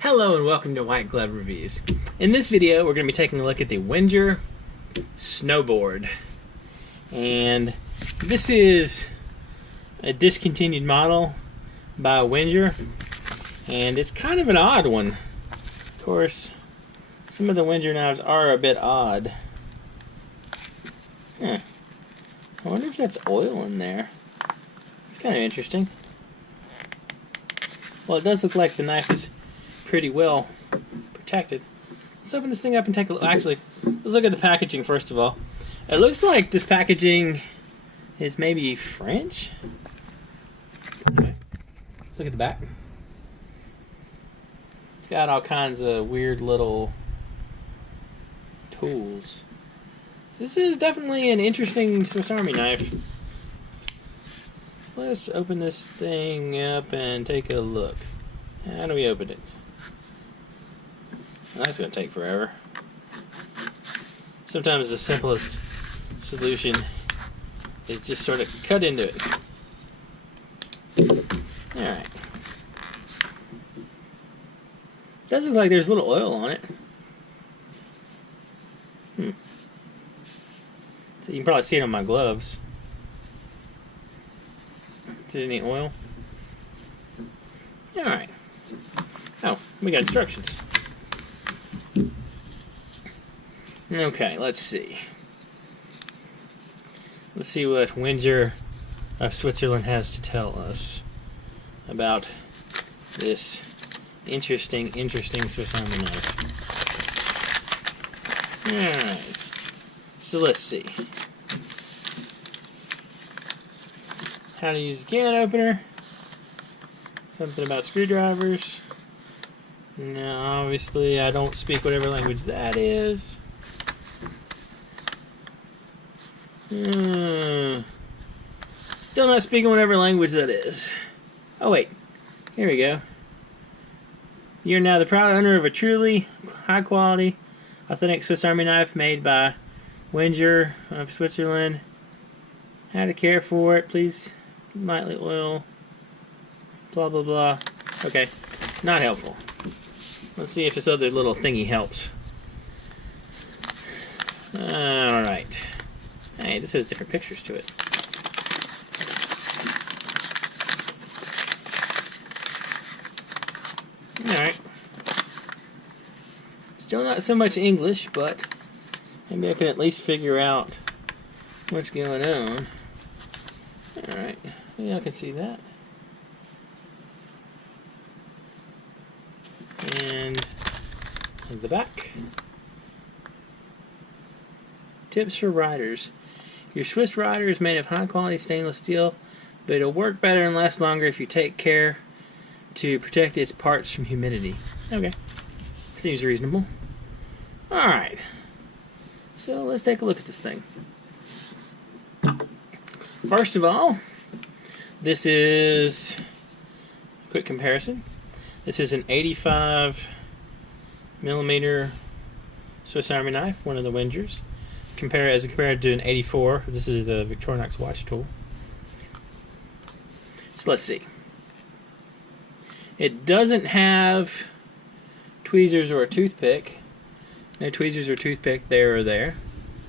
Hello and welcome to White Glove Reviews. In this video we're going to be taking a look at the Wenger Snowboard. And this is a discontinued model by Wenger. And it's kind of an odd one. Of course, some of the Wenger knives are a bit odd. I wonder if that's oil in there. It's kind of interesting. Well, it does look like the knife is pretty well protected. Let's open this thing up and take a look. Actually, let's look at the packaging first of all. It looks like this packaging is maybe French. Okay. Let's look at the back. It's got all kinds of weird little tools. This is definitely an interesting Swiss Army knife. So let's open this thing up and take a look. How do we open it? That's going to take forever. Sometimes the simplest solution is just sort of cut into it. Alright. Does look like there's a little oil on it. So you can probably see it on my gloves. Is it any oil? Alright. Oh, we got instructions. Okay, let's see. Let's see what Wenger of Switzerland has to tell us about this interesting Swiss Army knife. Alright, so let's see. How to use a can opener. Something about screwdrivers. No, obviously I don't speak whatever language that is. Still not speaking whatever language that is. Oh wait, here we go. You're now the proud owner of a truly high quality, authentic Swiss Army knife made by Wenger of Switzerland. How to care for it, please lightly oil. Blah blah blah. Okay, not helpful. Let's see if this other little thingy helps. Alright. Hey, this has different pictures to it. Alright. Still not so much English, but maybe I can at least figure out what's going on. Alright. Yeah, I can see that. And the back. Tips for riders. Your Swiss rider is made of high quality stainless steel, but it'll work better and last longer if you take care to protect its parts from humidity. Okay. Seems reasonable. Alright. So let's take a look at this thing. First of all, this is a quick comparison. This is an 85mm Swiss Army knife, one of the Wengers. As compared to an 84, this is the Victorinox watch tool. So let's see. It doesn't have tweezers or a toothpick. No tweezers or toothpick there or there.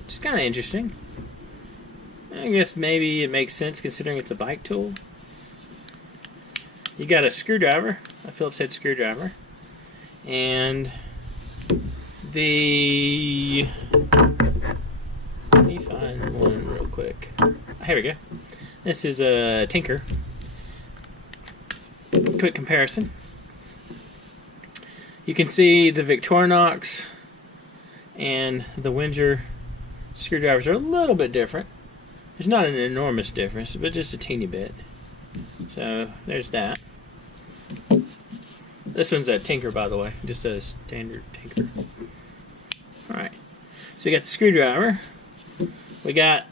Which is kind of interesting. I guess maybe it makes sense considering it's a bike tool. You got a screwdriver, a Phillips head screwdriver, and the... Let me find one real quick. Here we go. This is a Tinker. Quick comparison. You can see the Victorinox and the Wenger screwdrivers are a little bit different. There's not an enormous difference, but just a teeny bit. So there's that. This one's a Tinker, by the way, just a standard Tinker. Alright, so we got the screwdriver. We got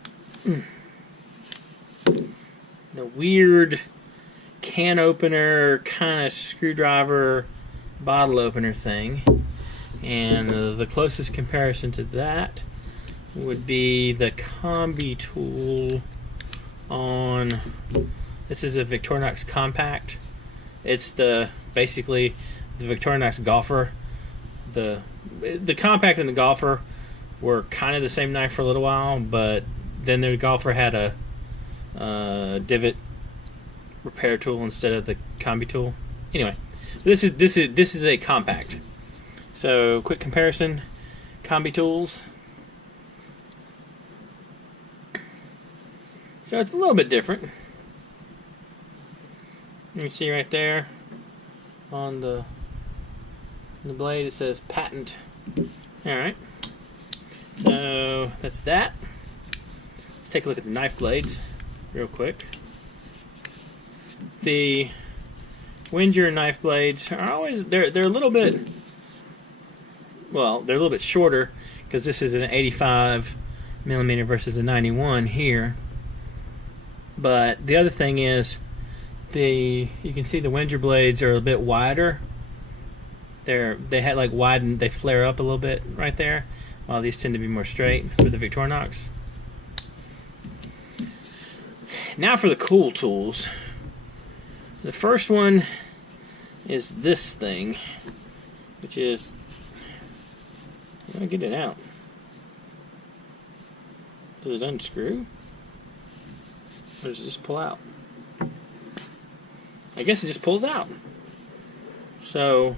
the weird can opener kind of screwdriver bottle opener thing. And the closest comparison to that would be the combi tool on... This is a Victorinox Compact. It's basically the Victorinox Golfer, the Compact and the Golfer were kind of the same knife for a little while, but then the Golfer had a divot repair tool instead of the combi tool. Anyway, this is a Compact. So quick comparison: combi tools. So it's a little bit different. You can see right there on the blade it says patent. Alright, so that's that. Let's take a look at the knife blades real quick. The Wenger knife blades are always, they're a little bit, well, they're a little bit shorter because this is an 85 millimeter versus a 91 here. But the other thing is, you can see the Wenger blades are a bit wider. They had like widened, they flare up a little bit right there, while these tend to be more straight for the Victorinox. Now for the cool tools. The first one is this thing, which is, I'm gonna get it out. Does it unscrew? Or does it just pull out? I guess it just pulls out. So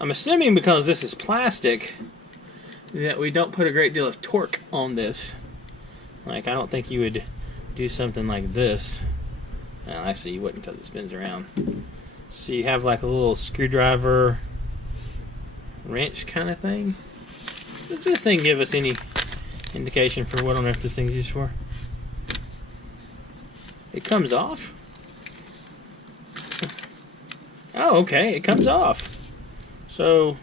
I'm assuming because this is plastic that we don't put a great deal of torque on this. Like, I don't think you would do something like this. Well, actually you wouldn't because it spins around. So you have like a little screwdriver wrench kind of thing. Does this thing give us any indication for what on earth this thing's used for? It comes off. Oh, okay, it comes off. So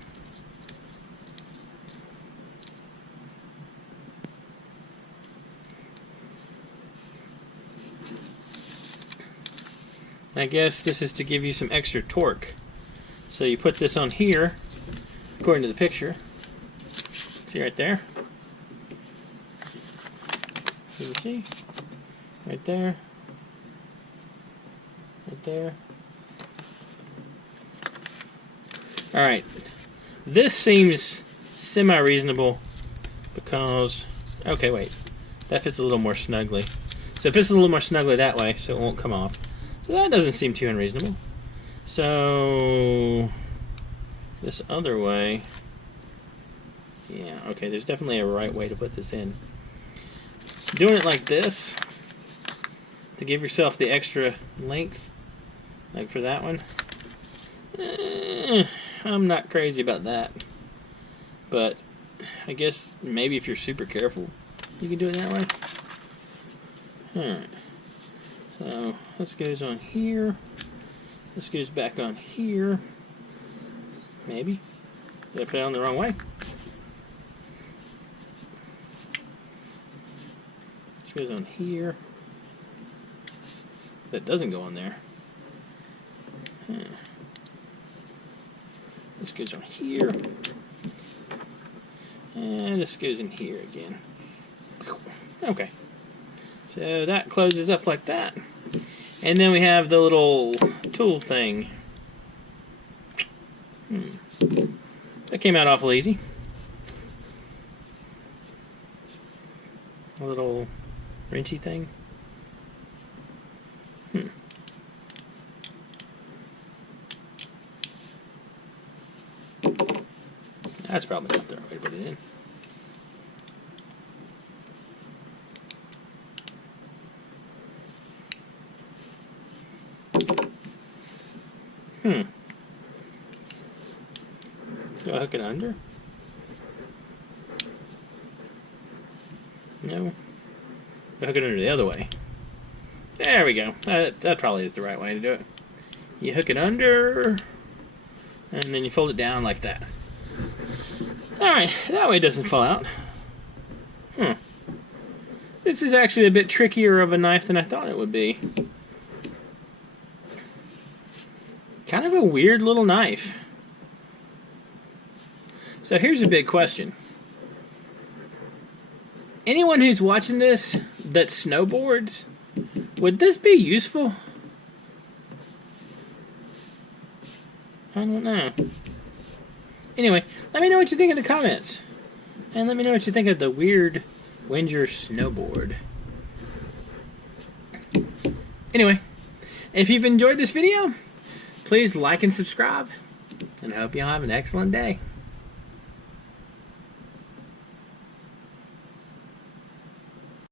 I guess this is to give you some extra torque. So you put this on here, according to the picture. See right there? Can you see? Right there. Right there. Alright. This seems semi-reasonable because... Okay, wait. That fits a little more snugly. So it fits a little more snugly that way, so it won't come off. So that doesn't seem too unreasonable. So... this other way... Yeah, okay, there's definitely a right way to put this in. Doing it like this, to give yourself the extra length, like for that one, I'm not crazy about that. But I guess maybe if you're super careful, you can do it that way. Alright, so this goes on here, this goes back on here, maybe. Did I put it on the wrong way? This goes on here. That doesn't go on there. This goes on here. And this goes in here again. Okay. So that closes up like that. And then we have the little tool thing. That came out awful easy. A little wrenchy thing. That's probably not the right way to put it in. Do I hook it under? No. I hook it under the other way. There we go. That probably is the right way to do it. You hook it under, and then you fold it down like that. Alright, that way it doesn't fall out. This is actually a bit trickier of a knife than I thought it would be. Kind of a weird little knife. So here's a big question. Anyone who's watching this that snowboards, would this be useful? I don't know. Anyway, let me know what you think in the comments. And let me know what you think of the weird Wenger Snowboard. Anyway, if you've enjoyed this video, please like and subscribe. And I hope you all have an excellent day.